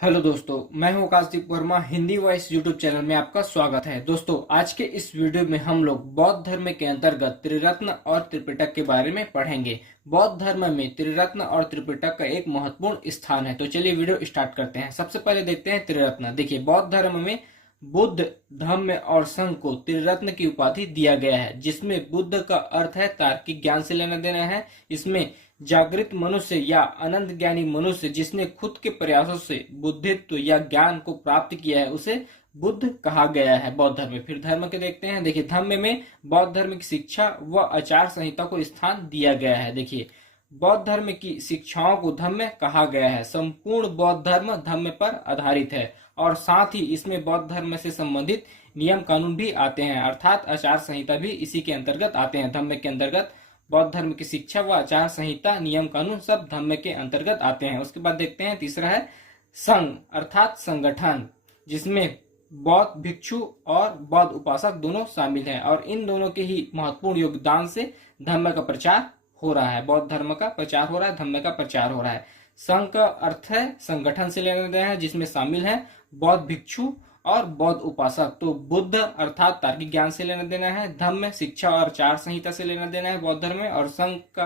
Hello दोस्तों, मैं हूं Akashdeep Verma. Hindi voice YouTube channel में आपका स्वागत है। दोस्तों, आज के इस वीडियो में हम लोग बौद्ध धर्म के अंतर्गत त्रिरत्न और त्रिपिटक के बारे में पढ़ेंगे। बौद्ध धर्म में त्रिरत्न और त्रिपिटक का एक महत्वपूर्ण स्थान है। तो चलिए वीडियो स्टार्ट करते हैं। सबसे पहले देखते हैं त्रिरत्न। देखिए, बौद्ध धर्म में बुद्ध, धम्म और संघ को त्रिरत्न की उपाधि दिया गया है, जिसमें बुद्ध का अर्थ है तार्किक ज्ञान से लेना देना है। इसमें जागृत मनुष्य या अनंत ज्ञानी मनुष्य जिसने खुद के प्रयासों से बुद्धित्व या ज्ञान को प्राप्त किया है, उसे बुद्ध कहा गया है बौद्ध धर्म में। फिर धर्म के देखते हैं। देखिए, धम्म में बौद्ध धर्म की शिक्षा व आचार संहिता को स्थान दिया गया है। देखिए, बौद्ध धर्म की शिक्षाओं को धम्म कहा गया है। संपूर्ण बौद्ध धर्म धम्म पर आधारित है और साथ ही इसमें बौद्ध धर्म से संबंधित नियम कानून भी आते हैं, अर्थात आचार संहिता भी इसी के अंतर्गत आते हैं। धम्म के अंतर्गत बौद्ध धर्म की शिक्षा व आचार संहिता, नियम कानून सब धम्म के अंतर्गत आते हैं। उसके बाद देखते हैं, तीसरा है संघ अर्थात संगठन, जिसमें बौद्ध भिक्षु और बौद्ध उपासक दोनों शामिल हैं और इन दोनों के ही महत्वपूर्ण योगदान से धम्म का प्रचार हो रहा है। बौद्ध धर्म का प्रचार हो रहा है, धम्म का प्रचार हो रहा है। संघ का अर्थ है संगठन से लेना देना है, जिसमें शामिल है बौद्ध भिक्षु और बौद्ध उपासक। तो बुद्ध अर्थात तार्किक ज्ञान से लेना देना है, धम्म शिक्षा और आचार संहिता से लेना देना है बौद्ध धर्म में, और संघ का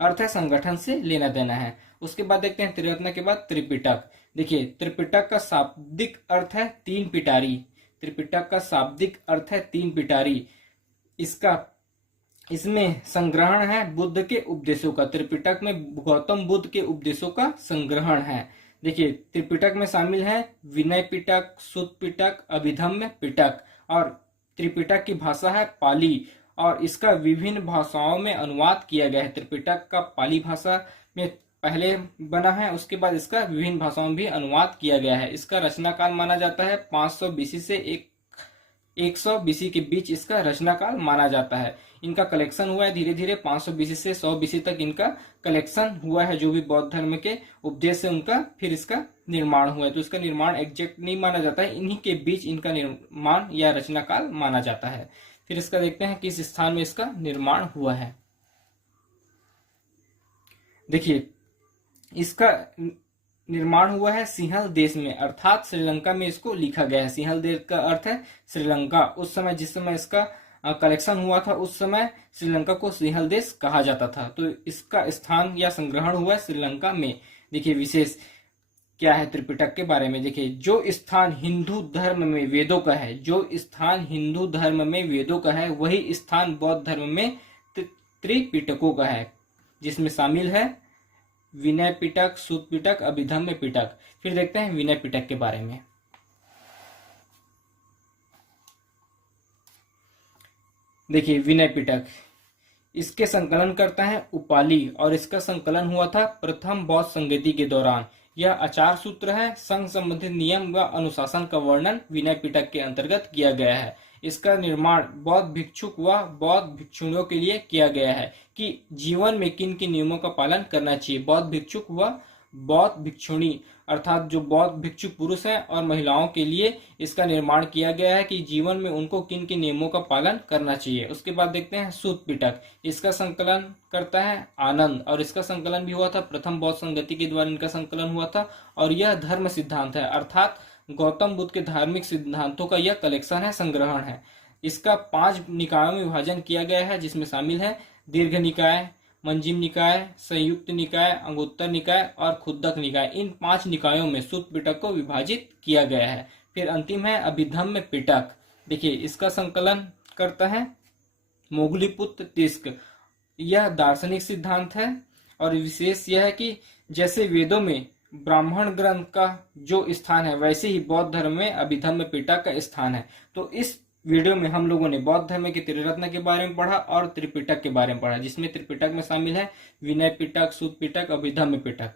अर्थ है संगठन से लेना देना है। उसके बाद देखते हैं त्रिरत्न के बाद त्रिपिटक। देखिए, त्रिपिटक का शाब्दिक अर्थ है तीन पिटारी। त्रिपिटक का शाब्दिक अर्थ है तीन पिटारी। इसमें संग्रहण है बुद्ध के उपदेशों का। त्रिपिटक में गौतम बुद्ध के उपदेशों का संग्रहण है। देखिए, त्रिपिटक में शामिल है विनय पिटक, सुत्त पिटक, अभिधम्म पिटक, और त्रिपिटक की भाषा है पाली और इसका विभिन्न भाषाओं में अनुवाद किया गया है। त्रिपिटक का पाली भाषा में पहले बना है, उसके बाद इसका विभिन्न भाषाओं में भी अनुवाद किया गया है। इसका रचना काल माना जाता है 500 बीसी से 100 बीसी के बीच इसका रचना काल माना जाता है। इनका कलेक्शन हुआ है धीरे धीरे 500 बीसी से 100 बीसी तक इनका कलेक्शन हुआ है, जो भी बौद्ध धर्म के उपदेश से उनका फिर इसका निर्माण हुआ है। तो इसका निर्माण एग्जैक्ट नहीं माना जाता है, इन्हीं के बीच इनका निर्माण या रचना काल माना जाता है। फिर इसका देखते हैं किस स्थान में इसका निर्माण हुआ है। देखिए, इसका निर्माण हुआ है सिंहल देश में, अर्थात श्रीलंका में इसको लिखा गया है। सिंहल देश का अर्थ है श्रीलंका। उस समय जिस समय इसका कलेक्शन हुआ था, उस समय श्रीलंका को सिंहल देश कहा जाता था। तो इसका स्थान या संग्रहण हुआ है श्रीलंका में। देखिए, विशेष क्या है त्रिपिटक के बारे में। देखिए, जो स्थान हिंदू धर्म में वेदों का है, जो स्थान हिंदू धर्म में वेदों का है, वही स्थान बौद्ध धर्म में त्रिपिटकों का है, जिसमें शामिल है विनय पिटक, सुत्त पिटक, अभिधम्म पिटक। फिर देखते हैं विनय पिटक के बारे में। देखिए, विनय पिटक, इसके संकलन करता है उपाली और इसका संकलन हुआ था प्रथम बौद्ध संगति के दौरान। यह आचार सूत्र है। संघ संबंधित नियम व अनुशासन का वर्णन विनय पिटक के अंतर्गत किया गया है। इसका निर्माण बौद्ध भिक्षुक व बौद्ध भिक्षुणियों के लिए किया गया है कि जीवन में किन किन नियमों का पालन करना चाहिए। बौद्ध भिक्षुक व बौद्ध भिक्षुणी अर्थात जो बौद्ध भिक्षुक पुरुष हैं और महिलाओं के लिए इसका निर्माण किया गया है कि जीवन में उनको किन किन नियमों का पालन करना चाहिए। उसके बाद देखते हैं सुत्त पिटक। इसका संकलन करता है आनंद और इसका संकलन भी हुआ था प्रथम बौद्ध संगति के द्वारा इनका संकलन हुआ था, और यह धर्म सिद्धांत है, अर्थात गौतम बुद्ध के धार्मिक सिद्धांतों का यह कलेक्शन है, संग्रहण है। इसका 5 निकायों में विभाजन किया गया है, जिसमें शामिल है दीर्घ निकाय, मंजिम निकाय, संयुक्त निकाय, अंगुत्तर निकाय और खुद्दक निकाय। इन 5 निकायों में सुत्त पिटक को विभाजित किया गया है। फिर अंतिम है अभिधम्म पिटक। देखिए, इसका संकलन करता है मोगलीपुत्र तिस्क। यह दार्शनिक सिद्धांत है और विशेष यह है कि जैसे वेदों में ब्राह्मण ग्रंथ का जो स्थान है, वैसे ही बौद्ध धर्म में अभिधम्म पिटक का स्थान है। तो इस वीडियो में हम लोगों ने बौद्ध धर्म के त्रिरत्न के बारे में पढ़ा और त्रिपिटक के बारे में पढ़ा, जिसमें त्रिपिटक में शामिल है विनय पिटक, सुत्त पिटक, अभिधम्म पिटक।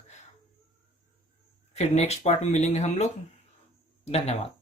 फिर नेक्स्ट पार्ट में मिलेंगे हम लोग। धन्यवाद।